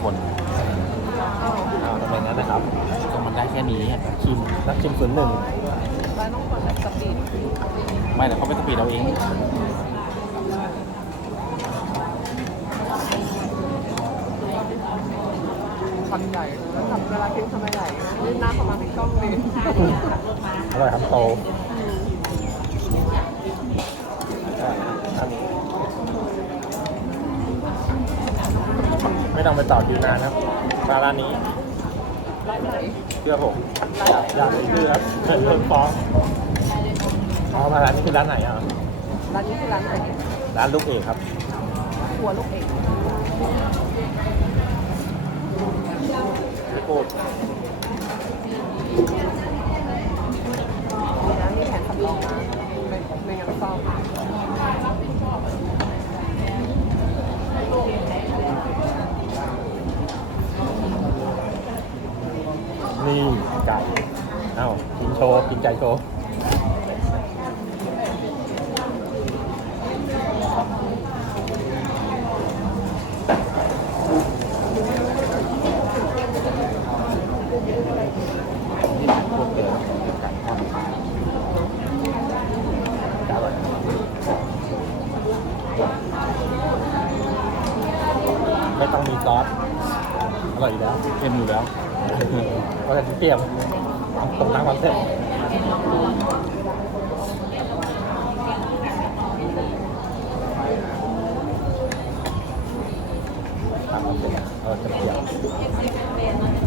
างบนอ้าวอ้าวทำไมงั้นนะครับก็มันได้แค่นี้อะชิมนักชิมศูนย์หนึ่งแล้วต้องกดแบบสปีดไม่แต่เขาไปสปีดเราเองคำใหญ่แล้วทำเวลากินคำใหญ่นะยื่นหน้าเข้ามาที่กล้องเลยอร่อยครับโตอันนี้ ไม่ต้องไปต่อคิวนานครับมาร้านนี้ร้านไหนเชื่อผมอยากอยากไปชื่อครับเชิญเพิ่มฟ้องอ๋อมาร้านนี้คือร้านไหนอะร้านนี้คือร้านไหนร้านลูกเอกครับครัวลูกเอกพี่ปูดนะมีแผนสำรองนะในในงานซ่อม นี่ไก่เอ้ากินโชว์กินไก่โชว์ไก่ทอดขายอร่อยไม่ต้องมีซอสอร่อยอยู่แล้วเค็มอยู่แล้วก็จะเปรี้ยว ตรงน้ำความเผ็ดน้ำความเผ็ดเออจะเปรี้ยว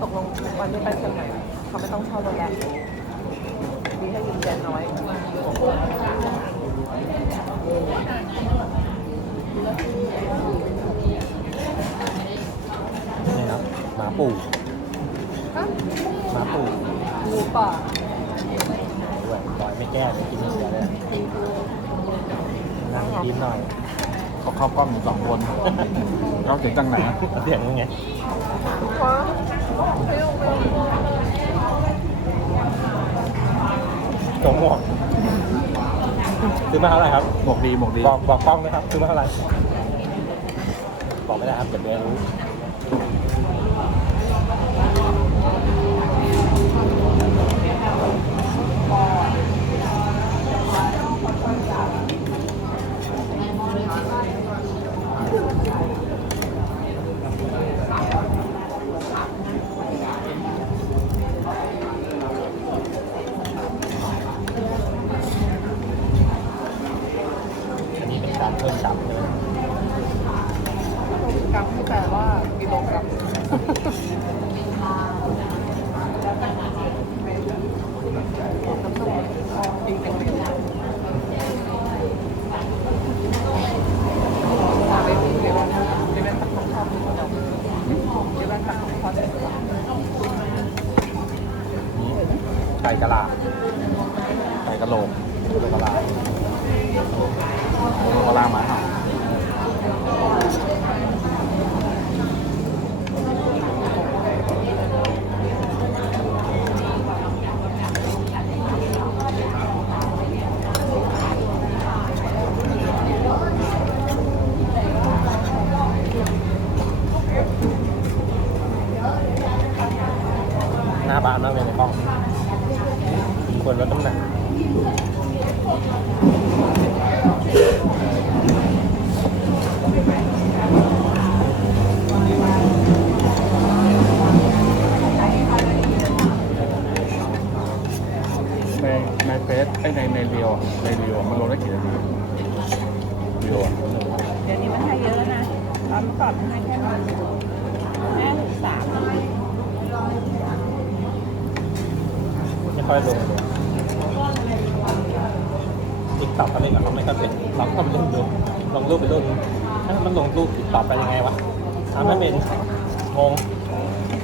ตกลงวันนี้ไปเชียงใหม่เขาไม่ต้องเช่ารถแล้วมีให้ยืมแกนน้อยนี่ครับหมาปู่ฮะหมาปู่งูป่าด้วยรอยไม่แก้เลยกินไม่เสียเลยนั่งกินหน่อยเขาเข้ากล้องอยู่สองคนเราเสียงจังไหนอะเสียงยังไง ว้าไม่ลงไปลงตรงหมวกซื้อมาเท่าไหร่ครับ หมวกดีหมวกดีบอกบอกป้องนะครับซื้อมาเท่าไหร่บอกไม่ได้ครับเดี๋ยวเมียรู้ อันนี้เป็นการเพิ่มจับเลย กรัมที่แปลว่ากิโลกรัมน้ำส้มจริงจังเลยมาไปที่เดี๋ยวเดี๋ยวตักของทอดเดี๋ยวตักของทอดเดี๋ยว นี่ไก่กะลาไก่กะโหลกไก่กะลาโลกะลาหมาเห่าหน้าบ้านมากเลยในกล้อง ควรลดน้ำหนักในในเฟสไอ้ในในเรียวอะในเรียวอะมันลงได้กี่นาทีเรียวอะเดี๋ยวนี้มันให้เยอะนะตอนก่อนมันให้แค่วันแค่ถึงสามไม่ ค่อยลงเลยติ๊กต็อกอะไรกับเขาไม่ค่อยเป็นเราก็ทำเล่นดูลงรูปไปรูปถ้ามันลงรูปติ๊กต็อกไปยังไงวะทำไม่เป็นงง